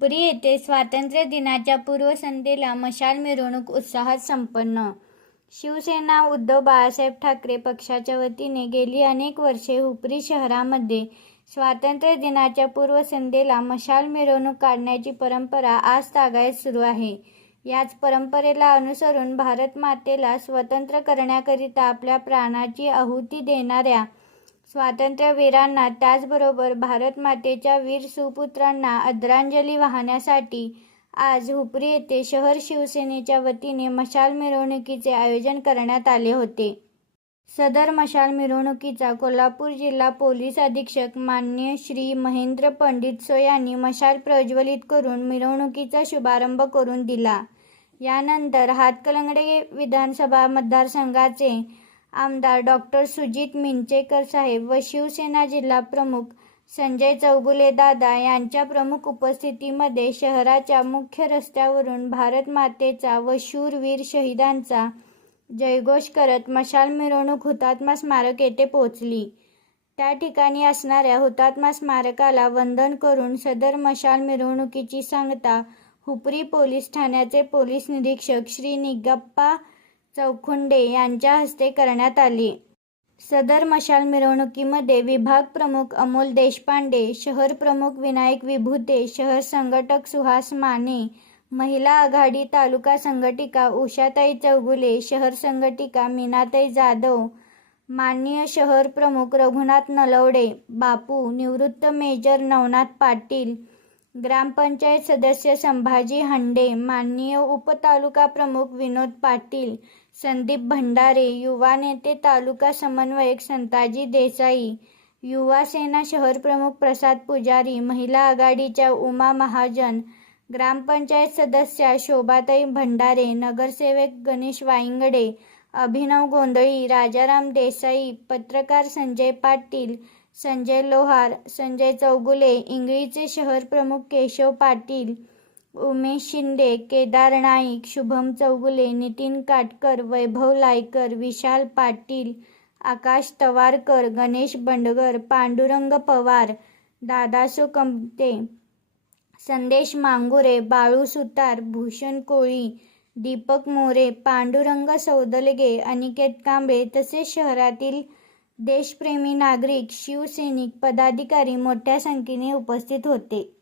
उपरी येथे स्वातंत्र्य दिनाच्या पूर्वसंध्येला मशाल मिरवणूक उत्साहात संपन्न. शिवसेना उद्धव बाळासाहेब ठाकरे पक्षाच्या वतीने गेली अनेक वर्षे हुपरी शहरामध्ये स्वातंत्र्य दिनाच्या पूर्वसंध्येला मशाल मिरवणूक काढण्याची परंपरा आज तागायत सुरू आहे. याच परंपरेला अनुसरून भारत मातेला स्वतंत्र करण्याकरिता आपल्या प्राणाची आहुती देणाऱ्या स्वातंत्र्यवीरांना त्याचबरोबर भारत मातेच्या वीर सुपुत्रांना आदरांजली वाहण्यासाठी आज हुपरी येथे शहर शिवसेनेच्या वतीने मशाल मिरवणुकीचे आयोजन करण्यात आले होते. सदर मशाल मिरवणुकीचा कोल्हापूर जिल्हा पोलीस अधीक्षक मान्य श्री महेंद्र पंडित सो यांनी मशाल प्रज्वलित करून मिरवणुकीचा शुभारंभ करून दिला. यानंतर हातकलंगडे विधानसभा मतदारसंघाचे आमदार डॉक्टर सुजित मिंचेकर साहेब व शिवसेना जिल्हा प्रमुख संजय चौगुले दादा यांच्या प्रमुख उपस्थितीमध्ये शहराच्या मुख्य रस्त्यावरून भारत मातेचा व शूरवीर शहीदांचा जयघोष करत मशाल मिरवणूक हुतात्मा स्मारक येथे पोहोचली. त्या ठिकाणी असणाऱ्या हुतात्मा स्मारकाला वंदन करून सदर मशाल मिरवणुकीची सांगता हुपरी पोलीस ठाण्याचे पोलीस निरीक्षक श्री निगप्पा चौखुंडे यांच्या हस्ते करण्यात आली. सदर मशाल मिरवणुकीमध्ये विभाग प्रमुख अमोल देशपांडे शहर प्रमुख विनायक विभूते शहर संघटक सुहास माने महिला आघाडी तालुका संघटिका उषाताई चौगुले शहर संघटिका मीनाताई जाधव माननीय शहर प्रमुख रघुनाथ नलवडे बापू निवृत्त मेजर नवनाथ पाटील ग्रामपंचायत सदस्य संभाजी हंडे माननीय उपतालुका प्रमुख विनोद पाटील संदीप भंडारे युवा नेते तालुका समन्वयक संताजी देसाई युवा सेना शहर प्रमुख प्रसाद पुजारी महिला आघाडीच्या उमा महाजन ग्रामपंचायत सदस्या शोभाताई भंडारे नगरसेवक गणेश वाईंगडे अभिनव गोंधळी राजाराम देसाई पत्रकार संजय पाटील संजय लोहार संजय चौगुले इंगळीचे शहर प्रमुख केशव पाटील उमेश शिंदे केदार नाईक शुभम चौगुले नितीन काटकर वैभव लायकर विशाल पाटील आकाश तवारकर गणेश बंडगर पांडुरंग पवार दादासो कमते संदेश मांगुरे बाळू सुतार भूषण कोळी दीपक मोरे पांडुरंग सौदलगे अनिकेत कांबळे तसेच शहरातील देशप्रेमी नागरिक शिवसैनिक पदाधिकारी मोठ्या संख्येने उपस्थित होते.